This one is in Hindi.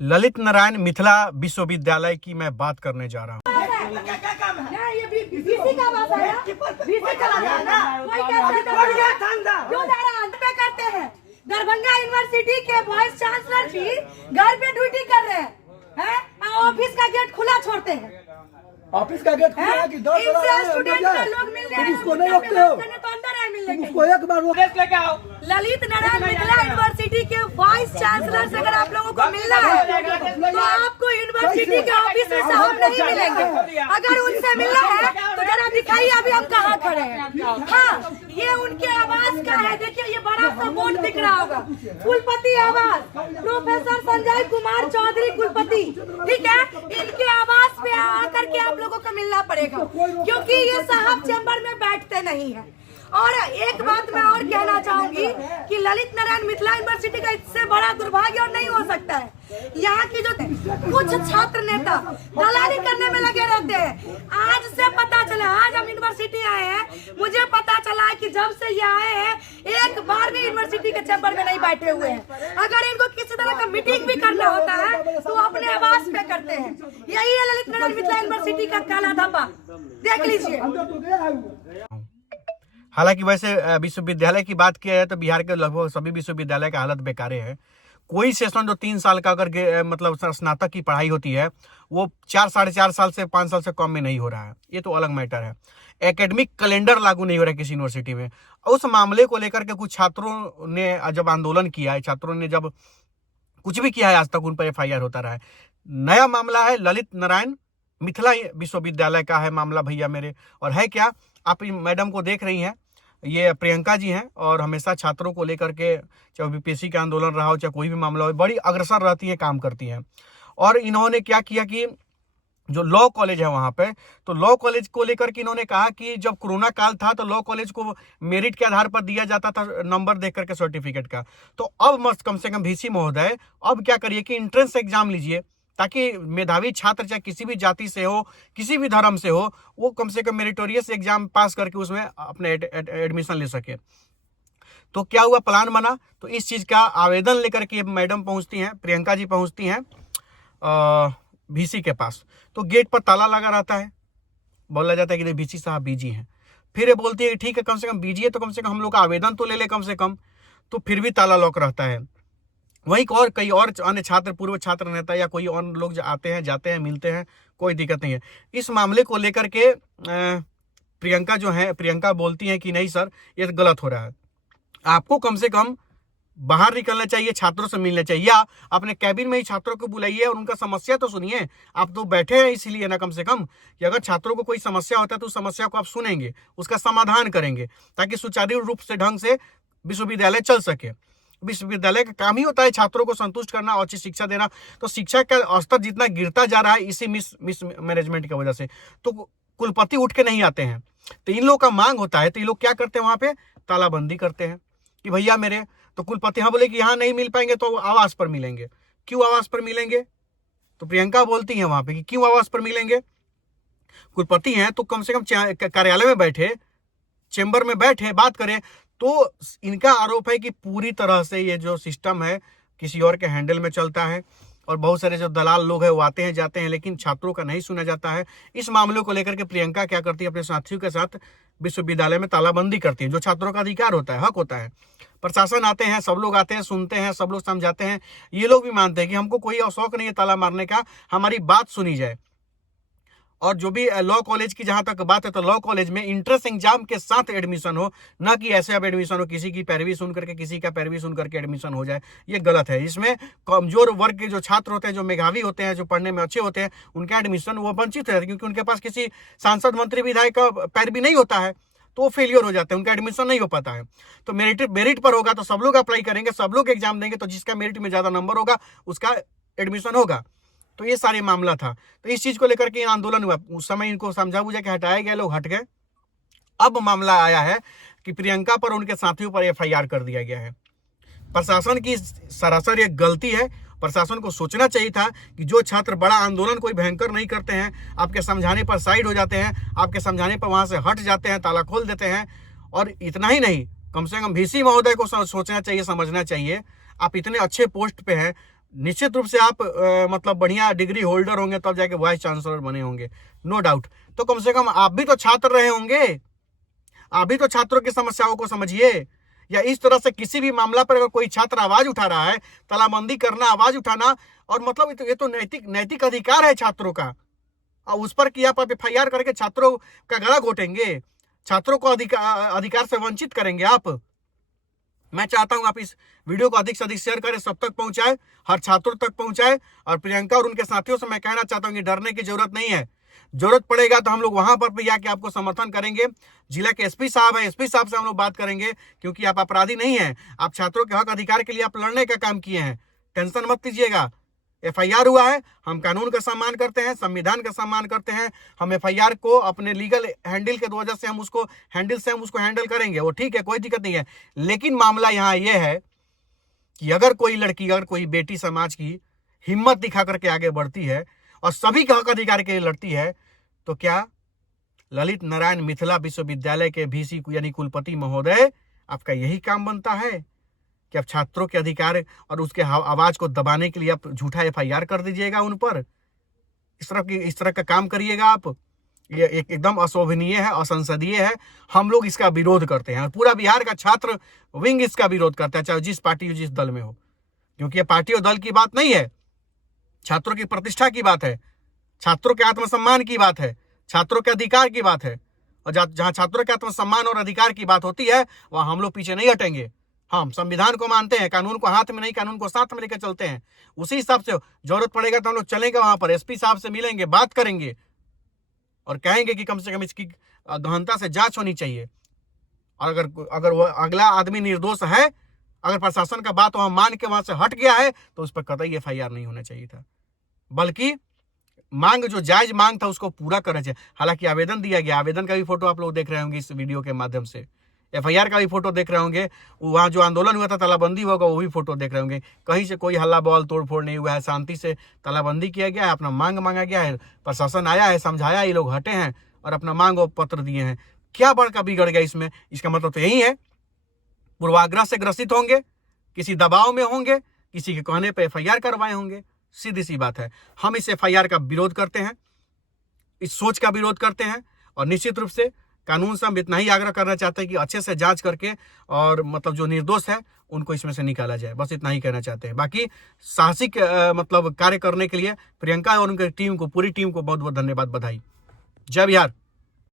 ललित नारायण मिथिला विश्वविद्यालय की मैं बात करने जा रहा हूँ। ये बीसी का बात है ना, बीसी चला गया ना, कोई क्यों पे करते हैं। दरभंगा यूनिवर्सिटी के वाइस चांसलर भी घर पे ड्यूटी कर रहे हैं, ऑफिस का गेट खुला छोड़ते हैं। ऑफिस का गेट खुला है कि 10 स्टूडेंट का लोग मिल रहे हैं, उसको नहीं रोकते हो, तो अंदर है मिलने के उसको एक बार लेके आओ। ललित नारायण मिथिला यूनिवर्सिटी के वाइस चांसलर से अगर आप लोगों को मिलना है तो आपको यूनिवर्सिटी के ऑफिस में साहब नहीं मिलेंगे। अगर उनसे मिलना है तो जरा दिखाइए अभी हम कहाँ खड़े हैं। हाँ, ये उनके आवास का है, देखिए ये बड़ा सा बोर्ड दिख रहा होगा, कुलपति आवास, प्रोफेसर संजय कुमार चौधरी कुलपति, ठीक है। इनके आवास पे आकर के आप लोगों को मिलना पड़ेगा, क्योंकि ये साहब चैम्बर में बैठते नहीं है। और एक बात मैं और कहना चाहूंगी कि ललित नारायण मिथिला यूनिवर्सिटी का इससे बड़ा दुर्भाग्य और नहीं हो सकता है। यहाँ की जो कुछ छात्र नेता दलाली करने में लगे रहते हैं। आज से पता चला, आज हम यूनिवर्सिटी आए हैं, मुझे पता चला है कि जब से ये आए हैं एक बार भी यूनिवर्सिटी के चैम्बर में नहीं बैठे हुए हैं। अगर इनको किसी तरह का मीटिंग भी करना होता है तो अपने आवास पे करते हैं। यही है ललित नारायण मिथिला यूनिवर्सिटी का काला धब्बा, देख लीजिए। हालांकि वैसे विश्वविद्यालय की बात किया जाए तो बिहार के लगभग सभी विश्वविद्यालय का हालत बेकारे है। कोई सेशन जो 3 साल का अगर मतलब स्नातक की पढ़ाई होती है वो 4 साढ़े 4 साल से 5 साल से कम में नहीं हो रहा है, ये तो अलग मैटर है। एकेडमिक कैलेंडर लागू नहीं हो रहा है किसी यूनिवर्सिटी में। उस मामले को लेकर के कुछ छात्रों ने जब आंदोलन किया है, छात्रों ने जब कुछ भी किया है, आज तक उन पर FIR होता रहा है। नया मामला है ललित नारायण मिथिला विश्वविद्यालय का है मामला भैया मेरे। और है क्या, आप मैडम को देख रही हैं, ये प्रियंका जी हैं और हमेशा छात्रों को लेकर के चाहे BPSC का आंदोलन रहा हो चाहे कोई भी मामला हो, बड़ी अग्रसर रहती है, काम करती हैं। और इन्होंने क्या किया कि जो लॉ कॉलेज है वहाँ पे, तो लॉ कॉलेज को लेकर के इन्होंने कहा कि जब कोरोना काल था तो लॉ कॉलेज को मेरिट के आधार पर दिया जाता था, नंबर देख करके सर्टिफिकेट का। तो अब मस्त कम से कम VC महोदय अब क्या करिए कि एंट्रेंस एग्जाम लीजिए, ताकि मेधावी छात्र चाहे किसी भी जाति से हो, किसी भी धर्म से हो, वो कम से कम मेरिटोरियस एग्जाम पास करके उसमें अपने एडमिशन ले सके। तो क्या हुआ, प्लान बना, तो इस चीज़ का आवेदन लेकर के मैडम पहुंचती हैं, प्रियंका जी पहुंचती हैं VC के पास। तो गेट पर ताला लगा रहता है, बोला जाता है कि VC साहब बिजी हैं। फिर ये बोलती है कि ठीक है, कम से कम बिजी है तो कम से कम हम लोग का आवेदन तो ले ले कम से कम। तो फिर भी ताला लॉक रहता है। वहीं और कई और अन्य छात्र, पूर्व छात्र नेता या कोई और लोग जो आते हैं जाते हैं, मिलते हैं, कोई दिक्कत नहीं है। इस मामले को लेकर के प्रियंका जो है, प्रियंका बोलती हैं कि नहीं सर ये गलत हो रहा है, आपको कम से कम बाहर निकलना चाहिए, छात्रों से मिलना चाहिए, या अपने कैबिन में ही छात्रों को बुलाइए और उनका समस्या तो सुनिए। आप तो बैठे हैं इसीलिए ना, कम से कम कि अगर छात्रों को कोई समस्या होता है तो उस समस्या को आप सुनेंगे, उसका समाधान करेंगे, ताकि सुचारू रूप से ढंग से विश्वविद्यालय चल सके। विश्वविद्यालय का काम ही होता है छात्रों को संतुष्ट करना और अच्छी शिक्षा देना। तो शिक्षा का स्तर जितना गिरता जा रहा है इसी मिस मैनेजमेंट की वजह से, तो कुलपति उठ के नहीं आते हैं। तो इन लोगों का मांग होता है तो ये लोग क्या करते हैं, वहां पे तालाबंदी करते हैं कि भैया मेरे, तो कुलपति हाँ बोले कि यहाँ नहीं मिल पाएंगे तो आवास पर मिलेंगे। क्यों आवास पर मिलेंगे? तो प्रियंका बोलती है वहां पे कि क्यों आवास पर मिलेंगे, कुलपति हैं तो कम से कम कार्यालय में बैठे, चेंबर में बैठे, बात करें। तो इनका आरोप है कि पूरी तरह से ये जो सिस्टम है किसी और के हैंडल में चलता है और बहुत सारे जो दलाल लोग हैं वो आते हैं जाते हैं, लेकिन छात्रों का नहीं सुना जाता है। इस मामले को लेकर के प्रियंका क्या करती है, अपने साथियों के साथ विश्वविद्यालय में तालाबंदी करती है, जो छात्रों का अधिकार होता है, हक होता है। प्रशासन आते हैं, सब लोग आते हैं, सुनते हैं, सब लोग समझाते हैं। ये लोग भी मानते हैं कि हमको कोई शौक नहीं है ताला मारने का, हमारी बात सुनी जाए। और जो भी लॉ कॉलेज की जहां तक बात है, तो लॉ कॉलेज में इंट्रेंस एग्जाम के साथ एडमिशन हो, ना कि ऐसे अब एडमिशन हो किसी की पैरवी सुन करके, किसी का पैरवी सुन करके एडमिशन हो जाए, ये गलत है। इसमें कमजोर वर्ग के जो छात्र होते हैं, जो मेधावी होते हैं, जो पढ़ने में अच्छे होते हैं, उनका एडमिशन वो वंचित है, क्योंकि उनके पास किसी सांसद मंत्री विधायक का पैरवी नहीं होता है, तो वो फेलियर हो जाते हैं, उनका एडमिशन नहीं हो पाता है। तो मेरिट पर होगा तो सब लोग अप्लाई करेंगे, सब लोग एग्जाम देंगे, तो जिसका मेरिट में ज्यादा नंबर होगा उसका एडमिशन होगा। तो ये सारे मामला था। तो इस चीज को लेकर के आंदोलन हुआ, उस समय इनको समझा बुझा के हटाया गया, लोग हट गए। अब मामला आया है कि प्रियंका पर, उनके साथियों पर FIR कर दिया गया है। प्रशासन की सरासर एक गलती है। प्रशासन को सोचना चाहिए था कि जो छात्र बड़ा आंदोलन कोई भयंकर नहीं करते हैं, आपके समझाने पर साइड हो जाते हैं, आपके समझाने पर वहां से हट जाते हैं, ताला खोल देते हैं। और इतना ही नहीं, कम से कम VC महोदय को सोचना चाहिए, समझना चाहिए। आप इतने अच्छे पोस्ट पे हैं, निश्चित रूप से आप मतलब बढ़िया डिग्री होल्डर होंगे तब जाके वाइस चांसलर बने होंगे, नो डाउट। तो कम से कम आप भी तो छात्र रहे होंगे, आप भी तो छात्रों की समस्याओं को समझिए। या इस तरह से किसी भी मामला पर अगर कोई छात्र आवाज उठा रहा है, तालाबंदी करना, आवाज उठाना, और मतलब ये तो नैतिक अधिकार है छात्रों का, और उस पर कि आप FIR करके छात्रों का गला घोटेंगे, छात्रों को अधिकार से वंचित करेंगे आप। मैं चाहता हूं आप इस वीडियो को अधिक से अधिक शेयर करें, सब तक पहुंचाए, हर छात्रों तक पहुंचाए। और प्रियंका और उनके साथियों से मैं कहना चाहता हूं कि डरने की जरूरत नहीं है, जरूरत पड़ेगा तो हम लोग वहां पर भी जाके आपको समर्थन करेंगे। जिला के SP साहब है, SP साहब से हम लोग बात करेंगे, क्योंकि आप अपराधी नहीं है, आप छात्रों के हक अधिकार के लिए आप लड़ने का काम किए हैं, टेंशन मत लीजिएगा। FIR हुआ है, हम कानून का सम्मान करते हैं, संविधान का सम्मान करते हैं, हम FIR को अपने लीगल हैंडल के वजह से हम उसको हैंडल करेंगे, वो ठीक है, कोई दिक्कत नहीं है। लेकिन मामला यहाँ ये है कि अगर कोई लड़की, अगर कोई बेटी समाज की हिम्मत दिखा करके आगे बढ़ती है और सभी के हक अधिकार के लिए लड़ती है, तो क्या ललित नारायण मिथिला विश्वविद्यालय के VC यानी कुलपति महोदय, आपका यही काम बनता है कि आप छात्रों के अधिकार और उसके आवाज को दबाने के लिए आप झूठा FIR कर दीजिएगा उन पर? इस तरह का काम करिएगा आप? ये एकदम अशोभनीय है, असंसदीय है। हम लोग इसका विरोध करते हैं, और पूरा बिहार का छात्र विंग इसका विरोध करता है, चाहे जिस पार्टी जिस दल में हो, क्योंकि ये पार्टी और दल की बात नहीं है, छात्रों की प्रतिष्ठा की बात है, छात्रों के आत्मसम्मान की बात है, छात्रों के अधिकार की बात है। और जहां छात्रों के आत्मसम्मान और अधिकार की बात होती है, वहां हम लोग पीछे नहीं हटेंगे। हम संविधान को मानते हैं, कानून को हाथ में नहीं, कानून को साथ में लेकर चलते हैं। उसी हिसाब से जरूरत पड़ेगा तो हम लोग चलेंगे वहां पर, SP साहब से मिलेंगे, बात करेंगे और कहेंगे कि कम से कम इसकी गहनता से जांच होनी चाहिए। और अगर वो अगला आदमी निर्दोष है, अगर प्रशासन का बात वहां मान के वहां से हट गया है, तो उस पर कतई FIR नहीं होना चाहिए था, बल्कि मांग जो जायज मांग था उसको पूरा करना चाहिए। हालांकि आवेदन दिया गया, आवेदन का भी फोटो आप लोग देख रहे होंगे इस वीडियो के माध्यम से, FIR का भी फोटो देख रहे होंगे, वहां जो आंदोलन हुआ था, तालाबंदी होगा, वो भी फोटो देख रहे होंगे। कहीं से कोई हल्ला बवाल तोड़फोड़ नहीं हुआ है, शांति से तालाबंदी किया गया है, अपना मांग मांगा गया है, प्रशासन आया है, समझाया, ये लोग हटे हैं और अपना मांग पत्र दिए हैं। क्या बड़का बिगड़ गया इसमें? इसका मतलब तो यही है, पूर्वाग्रह से ग्रसित होंगे, किसी दबाव में होंगे, किसी के कहने पर FIR करवाए होंगे, सीधी सी बात है। हम इस FIR का विरोध करते हैं, इस सोच का विरोध करते हैं, और निश्चित रूप से कानून से हम इतना ही आग्रह करना चाहते हैं कि अच्छे से जांच करके और मतलब जो निर्दोष है उनको इसमें से निकाला जाए, बस इतना ही कहना चाहते हैं। बाकी साहसिक मतलब कार्य करने के लिए प्रियंका और उनकी टीम को, पूरी टीम को बहुत बहुत धन्यवाद, बधाई। जय बिहार।